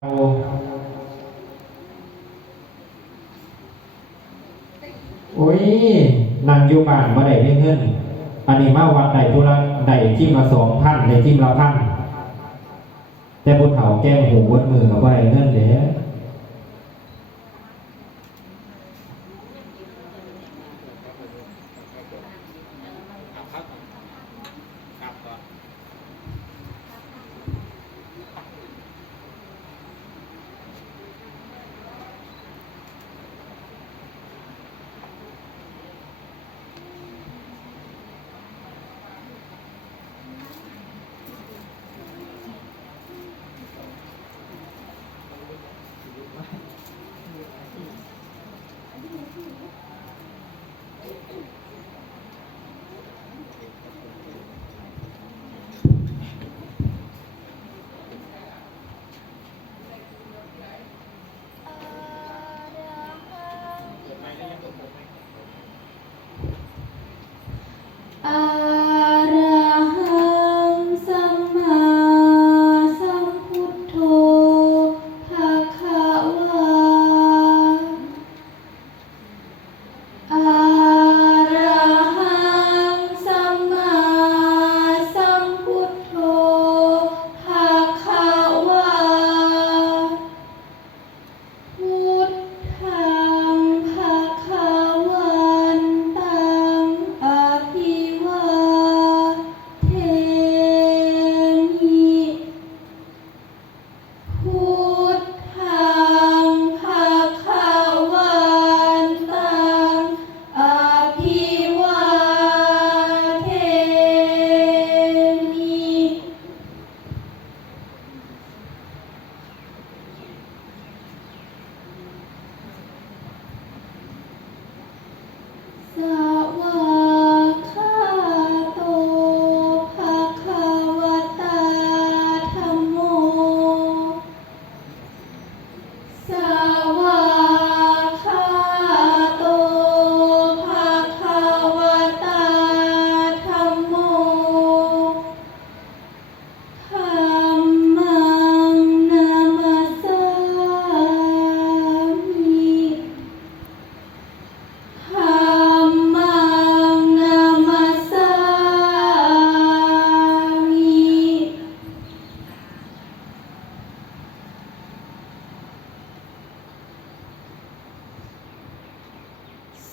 โอ้ยนั่งอยู่บ้านมาได้เรื่องเงิน อันนี้มาวัดได้ทุละได้จิ้มละสองพันได้จิ้มละพันแต่บุญเถาแก้งหูวัดมือกับ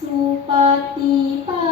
สุปฏิป